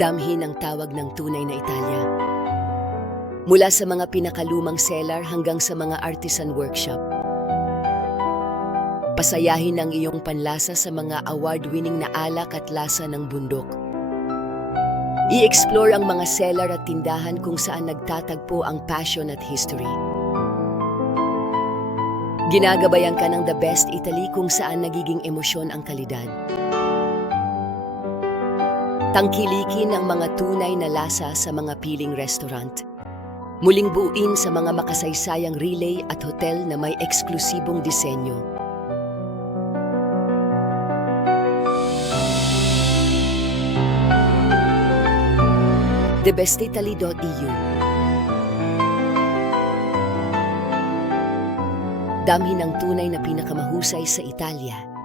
Damhin ang tawag ng tunay na Italia. Mula sa mga pinakalumang cellar hanggang sa mga artisan workshop. Pasayahin ang iyong panlasa sa mga award-winning na alak at lasa ng bundok. I-explore ang mga cellar at tindahan kung saan nagtatagpo ang passion at history. Ginagabayan ka ng The Best Italy kung saan nagiging emosyon ang kalidad. Tangkilikin ang mga tunay na lasa sa mga piling restaurant. Muling buuin sa mga makasaysayang relay at hotel na may eksklusibong disenyo. thebestitaly.eu Damhin ang tunay na pinakamahusay sa Italia.